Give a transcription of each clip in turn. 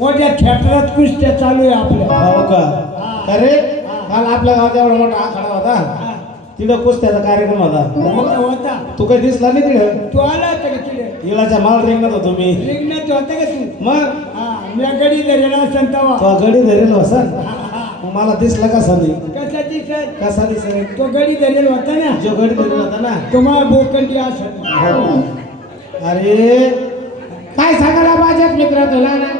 मोठ्या थिएटरात कुस्त्या चालू आहे आपल्या. हो का? अरे काल आपल्या गावात एवढा मोठा आखाडा होता. तिथं कुस्त्याचा कार्यक्रम होता. तू काही दिसला नाही तिथं तू आला होता का तिथे इळाच्या माल रिंगणात होतो मी. रिंगणात होता का तू? मग? हा मी गडी धरेला असेल तेव्हा. तो गडी धरेल. मग मला दिसला कसा नाही? कसा दिसत कसा दिसेल तो गडी धरेल होता ना. जो गडी धरेल होता ना? तुम्हाला बोकंडी असत हो. अरे काय सांगायला माझ्यात मित्र तुला ना.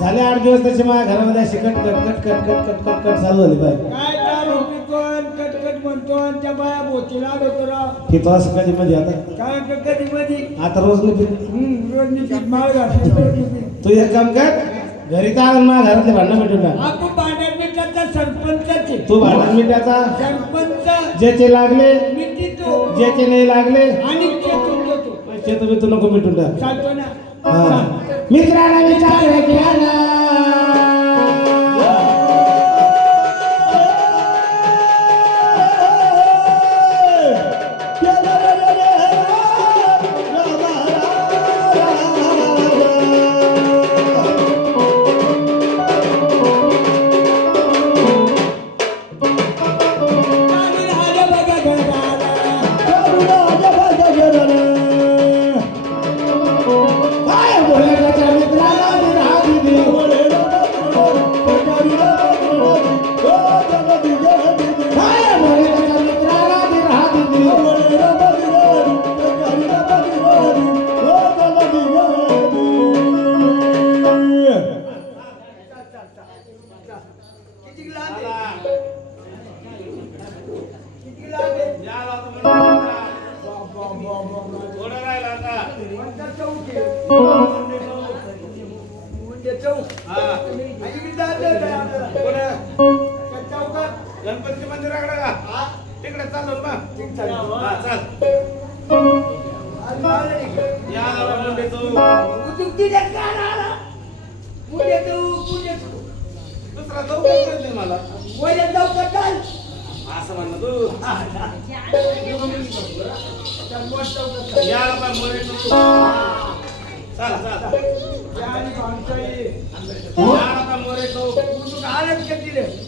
झाले आठ दिवस त्याची माझ्या घरामध्ये अशी cut cut cut cut cut cut cut cut चालू झाली बाय. काय आणि कटकट म्हणतो आणि त्या बाया आलो राव. तो असं कधी मध्ये आता? काय कधी मधी? आता रोज नाही. हम्म, रोज निघते, माळ घातली, रोज निघते. तू एक काम कर घरी तर आलं माझ्या घरातले भांडणं मिटून टाक आपण सरपंचाचे. तू भांडण मिटाचा सरपंच. ज्याचे लागले मिटितो ज्याचे नाही लागले आणि चेतून देतो पैसे तुम्ही तू नको मिटून टाक. चालतो ना. मित्राला विचार केला इकडे चालव बा. हा चाल. या गावा मुंडे चौक तुझ्या कान आला पुढे जाऊ पुढे जाऊ दुसरा चौक मला. जाऊ का चाल. असं म्हणलं तू. याला पण मोरे चाल. चाल मोरे चौक तू आलेच का तिथे?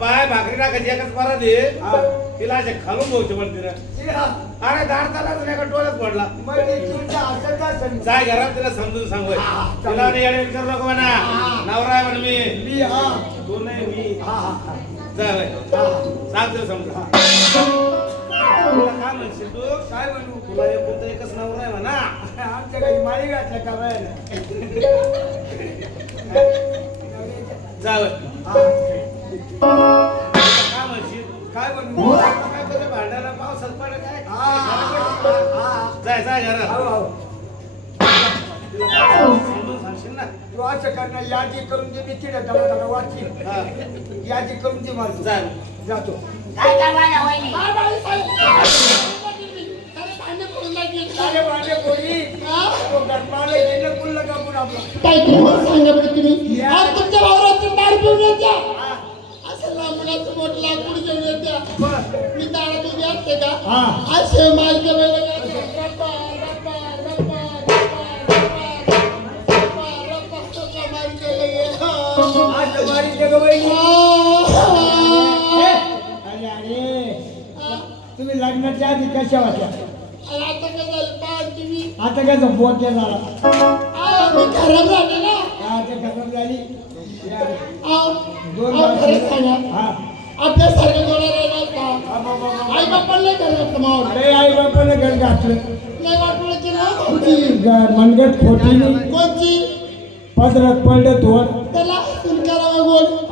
पाय भाकरी टाकायची एकच बरा दे तिला असे खालून घ्यायचे पण तिला अरे दार एका नाही का टोलच पडला जाय घरात तिला समजून सांगू. तिला नाही येणे विचारू नको म्हणा. नवरा आहे मी. तू नाही मी. जाय सांग तुला समजा काय म्हणशील तू? काय म्हणू? तुला एकूण एकच नवरा आहे म्हणा. आमच्या काही माळी घातल्या का बाय जावं काय बनवू काय बरं भांडायला पावसात पडलं काय जाय जाय घरात समजून सांगशील ना वाचकांना यादी करून दे मी तिथे दवाखाना वाचील हा यादी करून दे मला जाय जाय जातो काय करवायला वहिनी अरे माझे गोरी तो गणमाला येणं कुल्ल कापून आपला काय तुम्हाला सांगा बरं तुम्ही. आज तुमच्या भावरातून दारू पिऊन यायच्या मी तारा तू असते का असे माझ्या तुम्ही लग्नाच्या आधी कशा वाटल्या आता काय झालं पाच तुम्ही झाला खराब झाले ना. आता खराब झाली. दोन वर्ष आपल्यासारखं जोडा राहिला का बा, बा, बा. आई बापाला नाही मावळ अरे आई बापानं घर घातलं नाही वाटलं की ना मनगट खोटी कोणची? पदरात पडलं धोड त्याला करावा गोड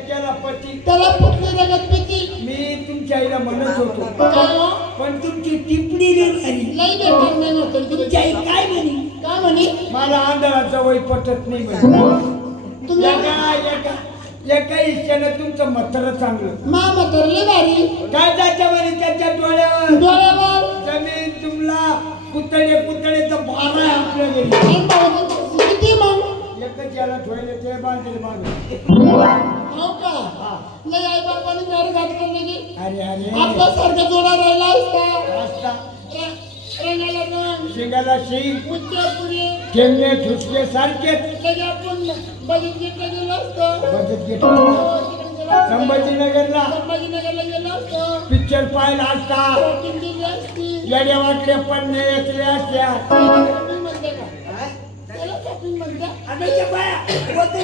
केला पती. त्याला फुटली जगत पिती. मी तुमच्या आईला म्हणत होतो. हो? पण तुमची टिप्पणी नाही झाली. लई बेकार नाही होतं तुमची. आई काय म्हणे? काय म्हणे? मला आंधळाचा वय पटत नाही म्हणे. तुम्ही एका हिश्यानं तुमचं म्हातारं चांगलं. मामा तरले भारी. काय जायचं म्हणे त्याच्या डोळ्यावर? डोळ्यावर. जमीन तुमला तुला पुतळे पुतळे तर बारा आहे आपल्या घरी किती मग? एकच याला ठेवले ते बांधले बांधले हो का? नाही आई बापाने घर घातलं नाही अरे अरे. आपला सारखा जोडा राहिला असता. असता. रंगाला रंग शिंगाला शिंग उच्चार पुढे ठेंगे ठुसके सारखेच आपण गेलो असतो. बचत. संभाजीनगरला. संभाजीनगरला गेलो असतो. पिक्चर पाहिला असता शॉपिंग केली असती. येड्या वाटले पण नाही येतले असत्या त्याला शॉपिंग म्हणते का त्याला शॉपिंग म्हणते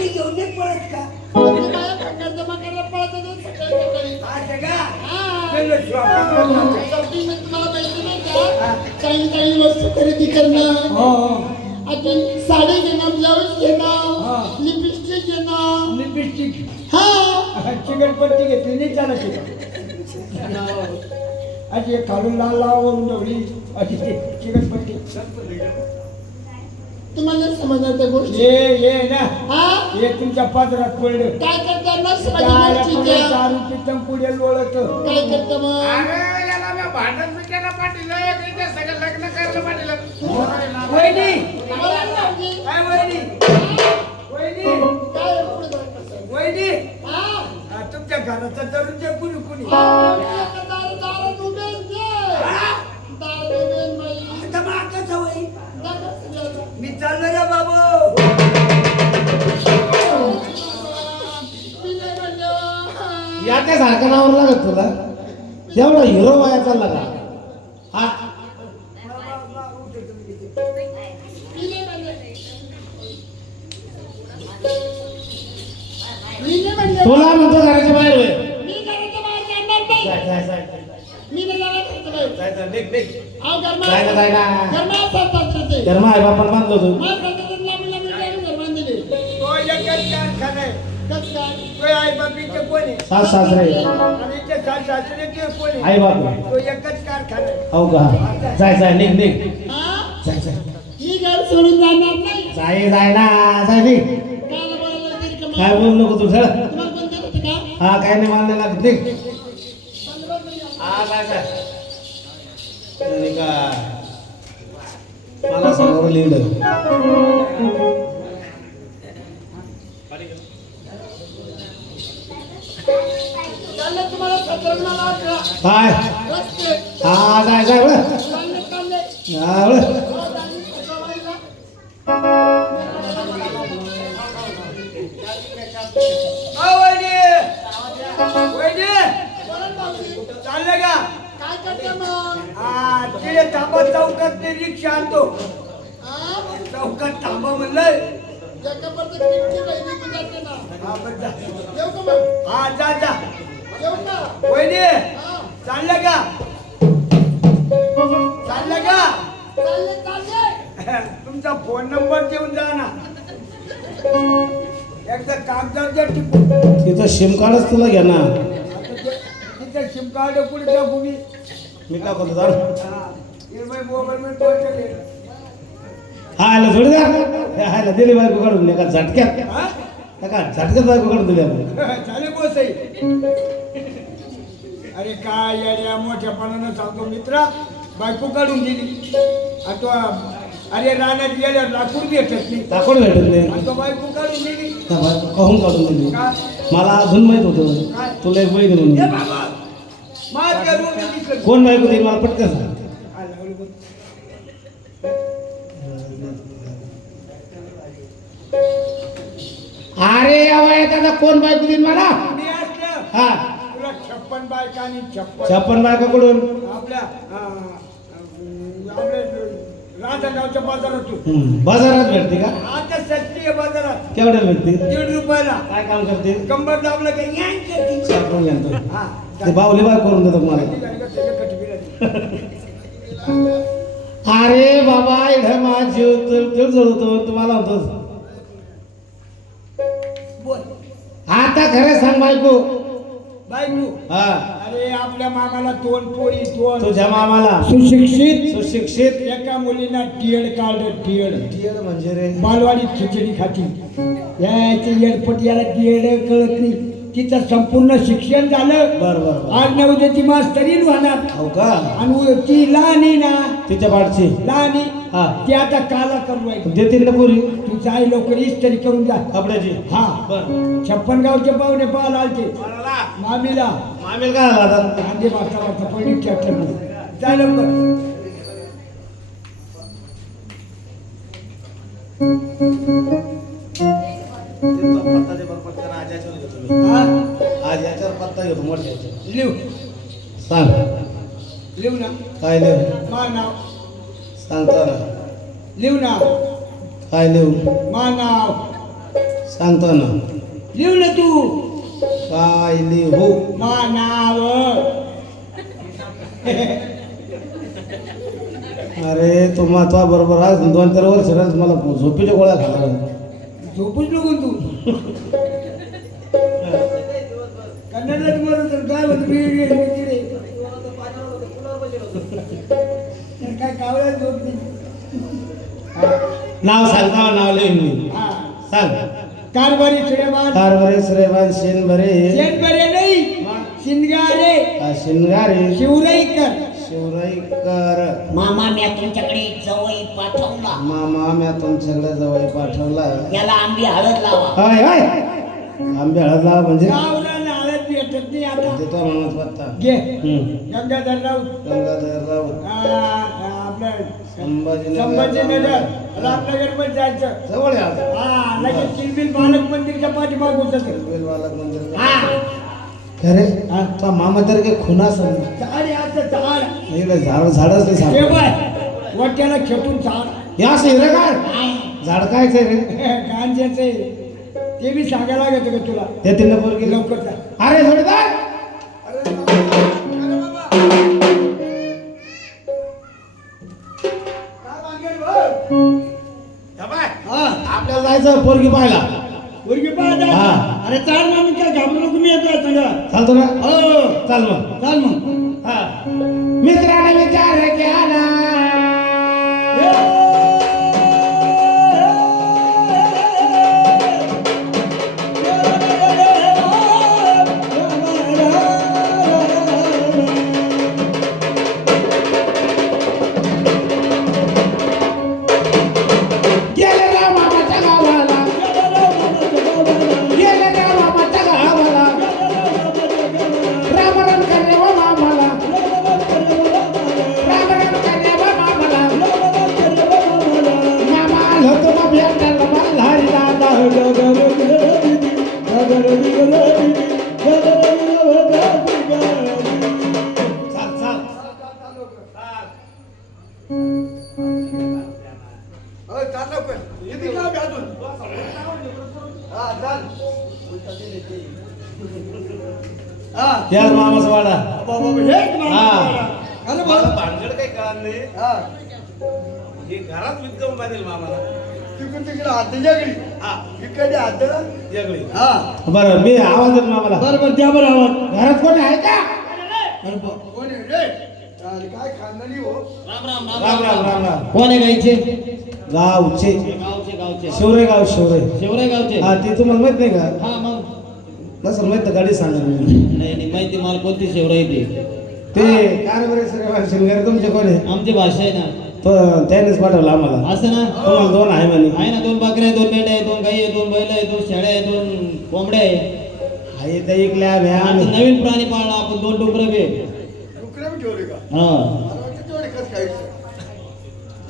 घेऊन पळत का? जमा करायला पळत होती सकाळी सकाळी. हा. तुम्हाला काही काही वस्तू खरेदी करणं हो. अजून साडी घेणं ब्लाऊज घेणार घेणं लिपस्टिक घेणार लिपस्टिक हा चिकटपट्टी घेतली नाही त्याला चिकट अशी एक खालून लाल लावून वरून अशी चिकटपट्टी तुम्हाला समजणार त्या गोष्टी ये ये ना. हा? हे तुमच्या पात्रात पडलं. काय करता? पुढे द्या. दारू पितम पुढे लोळत. काय करता मग? अरे याला मी भांडण पाठीलं त्याच्या सगळं लग्न करायला पाठीलं वहिनी. मला. काय वहिनी. वहिनी. काय पुढे? वहिनी. हा? हा, तुमच्या घराचा तरुण जे कुणी काय सारखं नावावर लागत तुला एवढा हिरो वाया चालला का हा. तुला म्हणतो घराच्या बाहेर होय. मी घराच्या बाहेर जाणार नाही. तो आई बाबीचे कोण आहे सास सासरे आई बाप. तो एकच कारखाना आहे. हो का? जाय जाय निघ निघ. हा? जाय जाय. मी घर सोडून जाणार नाही? जाय जाय ना जाय निघ. काय? बोल नको तू का? हा काय नाही मानले लागत. निघ. हा जाय जाय. आणि का मला समोर लिहिलं चाललं तुम्हाला सतरंगाला अठरा. काय. हा जाय जाय बरं चालले, चालले. हा का? काय करते मग? तिथे थांबा चौकात ते रिक्षा आणतो? चौकात थांबा म्हणलंय. हा जा. जा जा? वहिनी. चाललं का चाललं का. तुमचा फोन नंबर देऊन जा ना एकदा टिपून तिथं सिम कार्डच तुला घ्या ना तिथं सिम कार्ड कुठे द्या कुणी मी काय करतो हा मोबाईल मध्ये पोहोचले हा आला जोडीदार हायला दिली बायको काढून एका झटक्यात दिली आपण. झाले बोसाई अरे काय यार मोठ्यापणानं सांगतो मित्रा. बायको काढून दिली अरे रानात गेल्यावर लाकूड भेटत नाही. दाखवून भेटत नाही. आणि तो बायको काढून दिली त्या बायको कहून काढून दिली का? मला अजून माहीत होतं. काय? तुला एक माहिती ए म्हणून बाबा मार कोण बायको देईल मला पटकन सांग. अरे या वयात आता कोण बायको देईल मला? मी असलं? हा. तुला छप्पन बायका आणि छप्पन. छप्पन बायका कडून आपल्या हा, अं, आपल्या राधागावच्या बाजारातून हम्म, बाजारात भेटते का? आता आहे बाजारात. केवढ्या भेटते? दीड रुपयाला. काय काम करते? कंबर दाबलं की यांग करते. सापडून घेतो. हा ते बावली बाय करून देतो मला. अरे बाबा माझ होतो तुम्हाला म्हणतो खरं सांग बायको. बायको हा. अरे आपल्या मामाला दोन पोरी दोन तुझ्या मामाला? सुशिक्षित. सुशिक्षित. एका मुलीला टीएड कार्ड टीएड टीएड म्हणजे रे? बालवाडीत खिचडी खाती. याचे एअरपोर्ट याला टीएड कळत नाही. तिचं संपूर्ण शिक्षण झालं. बर बर बर. आज ना उद्या ती मास्तरीन होणार. हो का? आणि ती लहान आहे ना तिच्या पाठची लहान आहे. हा. ती आता काला करू आहे देतील ना पुरी? तू जाय लवकर इस्त्री करून जा. कपड्याची? हा. बर. छप्पन गावचे पाहुणे पाहायला आलते. कोणाला? मामीला. मामेल काय आला आता? कांदे वाजता वाजता पहिली जाय लवकर. सांग. लिव ना. काय लिहू? मा नाव. सांगतो ना लिव ना. काय लिहू? मा नाव. सांगतो ना लिव ना तू. काय लिहू? मा नाव. अरे तू महत्वा बरोबर आज दोन चार वर्ष राहिलं, मला झोपेच्या गोळ्या खाला झोपूच नको तू. कन्नडला बरोबर काय म्हणतो? मी मी नाही. हा, नाव नाव लिहून मी. सांग. कारभारी सुरेमान कारभारी श्रेवान शेन बरे शेत बरे नाही शिंदगारे शिनगारे. शिवराईकर. शिवराईकर. मामा मी तुमच्याकडे जवळ पाठवला. मामा म्या तुमच्याकडे जवळ पाठवला. याला आंबी हळद लावा. हाय हाय. आंबे हळद लावा म्हणजे? गावला नाळत भेटत नाही आता देतो म्हणत पत्ता घे. हम्म. गंगाधर राऊत. गंगाधर राऊत. आ, आ, आपलं संभाजीनगर. संभाजीनगर. रामनगरमध्ये जायचं. जवळ. हा लगेच बालक मंदिरच्या मंदिर हा. खरे तो मामा तर काही खुना सांग झाड आहे असं झाड. इकडे झाड झाडच नाही सांग वट्याला खेटून झाड. या असं हिरं काय झाड काय ते बी सांगायला लागत का तुला. ते तिनं पोरगी लवकर जा. अरे जोडीदार या बाय. हा. आपल्याला जायचं पोरगी पाहायला. मुलगी पाहता हा. अरे चाल ना मी काय घाबरू नको मी येतोय सगळं चालतो ना? हो. चाल मग. चाल मग. हा. मित्राने विचार केला गेले या मामाचा वाडा बाबा, बाबा, हेच माणूस हा. मला. अरे. भानगड काही कळत नाही. हा. हे घरात बांधेल मामाला. तिकडून तिकडे हात हा. इकडे हात जगळी हा. बरं मी आवाज देतो मामाला. बरं बरं द्या बरं आवाज. घरात कोण आहे का? अरे बा- कोण आहे रे? अरे काय खानदानी हो. राम राम राम राम राम राम कोण आहे गाईचे? गावचे. गावचे गावचे. शिवरे गाव शिवरे शिवराय गावचे. हा ते तुम्हाला माहीत नाही का? हा मग नसेल माहीत तर गाडी सांगा नाही नाही माहिती मला कोणती शिवराय ते? ते कारभारी श्रीमान शिंगारे तुमचे कोण आहे? आमची भाषा आहे ना. तो त्यानेच पाठवलं आम्हाला. असं ना? तुम्हाला दोन आहे म्हणे. आहे ना दोन बकऱ्या आहे, दोन मेंढ्या आहे दोन गाई आहे दोन बैल आहे दोन शेळ्या आहे दोन कोंबड्या आहे. आहे ते ऐकल्या भ्या आता नवीन प्राणी पाळला आपण दोन डुकरं बी. बी ठेवले का? हा. मला वाटतं तेवढे कसं काय?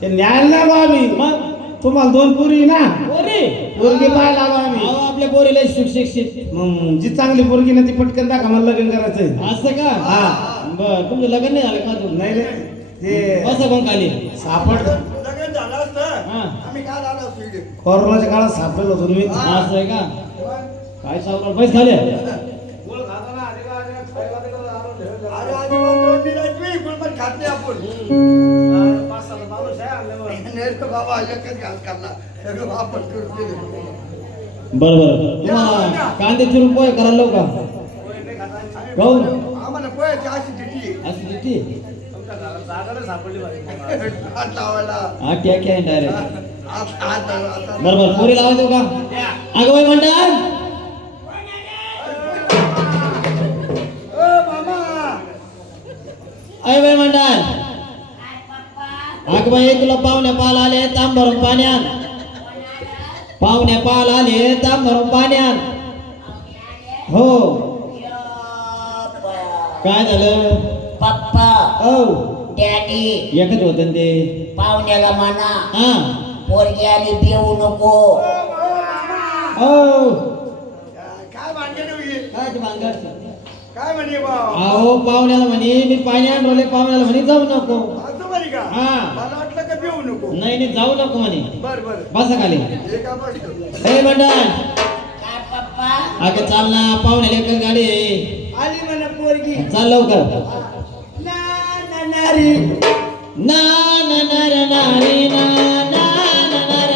ते न्यायला आलो आम्ही. मग? तुम्हाला दोन पुरी ना? पोरी? पोरगी पाहायला आलो आम्ही. अहो, आपल्या पोरीला सुशिक्षित मग जी चांगली पोरगी ना ती पटकन दाखवा मला लग्न करायचंय असं का? हा. बर तुमचं लग्न नाही झालं का अजून? नाही रे ते बसा पण खाली. सापड. लग्न झालं असतं. हा. आम्ही काय आलो असतो इकडे कोरोनाच्या काळात सापडेल होतो मी असं आहे का? काय सावकार पैसे ठेवलं. अरे मी पण खात नाही आपण बाबा बरोबर कांदे चिरून पोहे करायला लोक भाऊ. आम्हाला पोह्याची अशी चिठी अशी चिठी बरोबर पोरी लावा देऊ का? अग बाई म्हणणार अय बाई म्हणणार अग बाई तुला पाहुण्या पाल आले तांब भरून पाण्यान. पाहुण्या पाल आले भरून पाण्यान. हो. काय झालं? पप्पा औ. डॅडी. एकच होत ते. पाहुण्याला म्हणा. हा. पोरगी आली देऊ नको. औ. काय भांडण होईल काय ते भानगड? काय म्हणे भाऊ अहो पाहुण्याला म्हणे मी पाणी आणले पाहुण्याला म्हणे जाऊ नको. हा. मला वाटलं का पिऊ नको? नाही नाही जाऊ नको म्हणे. बर बर. बसा खाली. हे हे मंडळ. अगं चाल ना पाहुण्याला एक गाडी. आली म्हणा पोरगी. चाल लवकर. ना ना ना रे ना ना ना ना ना ना ना ना